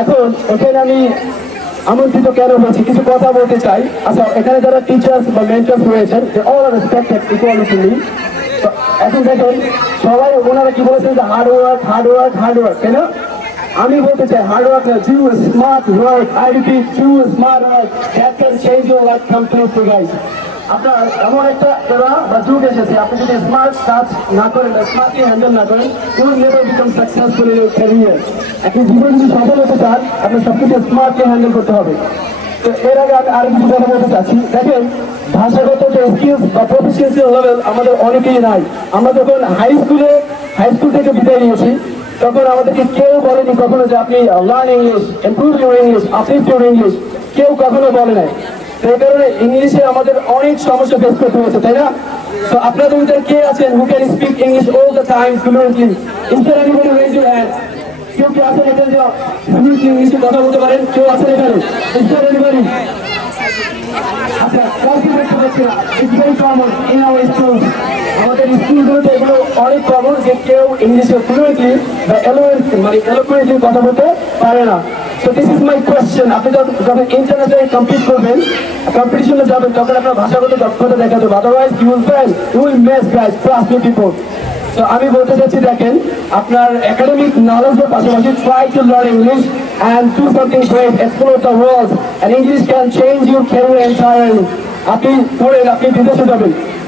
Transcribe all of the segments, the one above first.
এখন এখানে আমি আমন্ত্রিত কেন হয়েছি? কিছু কথা বলতে চাই। আচ্ছা এখানে যারা টিচার্স বা মেন্টার্স রয়েছেন অল আর রেসপেক্টেড ইকুয়ালিটিলি তো এখন দেখেন, সবাই ওনারা কি বলেছেন যে hard work hard work work তাই আমি বলতে চাই hard work do smart work I repeat smart work that can change your life completely guys আপনার এমন একটা এরা বা যুগ এসেছে, আপনি যদি স্মার্ট কাজ না করেন স্মার্টলি হ্যান্ডেল না করেন you will never become successful in your career আপনি জীবন যদি সফল হতে চান আপনি সবকিছু স্মার্টলি হ্যান্ডেল করতে হবে। তো এর আগে আমি আরও কিছু কথা বলতে চাচ্ছি। দেখেন, ভাষাগত যে স্কিলস বা প্রফেশনাল লেভেল আমাদের অনেকেই নাই। আমরা যখন হাই স্কুলে হাই স্কুল থেকে বিদায় নিয়েছি, তখন আমাদেরকে কেউ বলেনি কখনো যে আপনি learn English improve your English আপনি ইউর ইংলিশ কেউ কখনো বলে নাই। সেই কারণে ইংলিশে আমাদের অনেক সমস্যা ফেস করতে হয়েছে, তাই না? তো আপনাদের ভিতরে কে আছেন who can speak English all the time fluently is there anybody raise your hand কেউ কি আছেন এখানে? যে ফ্লুয়েন্টলি ইংলিশে কথা বলতে পারেন, কেউ আছেন এখানে? ইজ দেয়ার এনিবডি আচ্ছা কাউকে দেখতে পাচ্ছি না। It's very common in our school আমাদের স্কুলগুলোতে এগুলো অনেক কমন যে কেউ ইংলিশে ফ্লুয়েন্টলি বা এলোয়েন্ট মানে এলোকুয়েন্টলি কথা বলতে পারে না। So this is my question আপনি যখন ইন্টারন্যাশনাল কম্পিট করবেন কম্পিটিশনে যাবেন, তখন আপনার ভাষাগত দক্ষতা দেখাতে হবে otherwise you will fail you will mess guys trust me people তো আমি বলতে চাচ্ছি, দেখেন, আপনার একাডেমিক নলেজের পাশাপাশি try to learn English and do something great explore the world and English can change your career entirely আপনি পড়েন, আপনি বিদেশে যাবেন।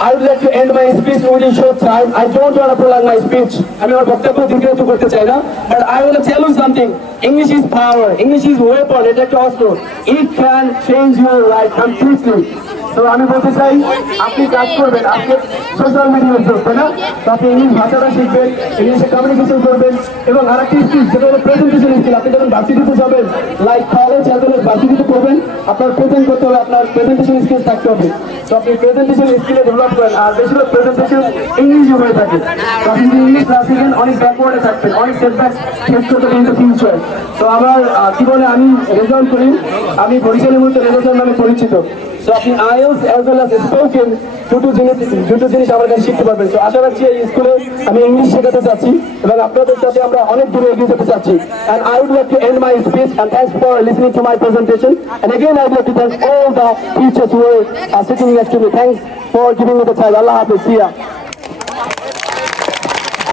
I would like to end my speech within short time. I don't want to prolong my speech. আমি আমার বক্তব্য দীর্ঘায়িত করতে চাই না I want to tell you something. English is power. English is weapon. এটা একটা অস্ত্র. It can change your life completely. তো আমি বলতে চাই, আপনি কাজ করবেন, আজকে সোশ্যাল যুগ তাই না? আপনি ইংলিশ ভাষাটা শিখবেন, ইংলিশে কমিউনিকেশন করবেন, এবং আরেকটি স্কিল যেটা হলো প্রেজেন্টেশন স্কিল আপনি যখন ভার্সিটিতে যাবেন লাইক কলেজ ওয়েল ভার্সিটিতে পড়বেন, আপনার প্রেজেন্ট করতে হলে আপনার প্রেজেন্টেশন স্কিল থাকতে হবে। তো আপনি প্রেজেন্টেশন স্কিলে ডেভেলপ করেন, আর বেশিরভাগ প্রেজেন্টেশন ইংলিশে হয়ে থাকে। আপনি ইংলিশ না শিখেন, অনেক ব্যাকওয়ার্ডে থাকবেন, অনেক সেটব্যাক ফেস করতে দ্য ফিউচার তো আমার বলে আমি রেজাল্ট করি, আমি বরিশালের মধ্যে রেজাল্ট নামে পরিচিত। তো আপনি IELTS as well as spoken দুটো জিনিস দুটো জিনিস আমার কাছে শিখতে পারবেন তো আশা রাখছি এই স্কুলে আমি ইংলিশ শেখাতে চাচ্ছি এবং আপনাদের সাথে আমরা অনেক দূরে এগিয়ে যেতে চাচ্ছি would like to end my speech and thanks for listening to my presentation and again I would like to thank all the teachers who are uh, sitting next to me thanks for giving me the time Allah Hafiz see ya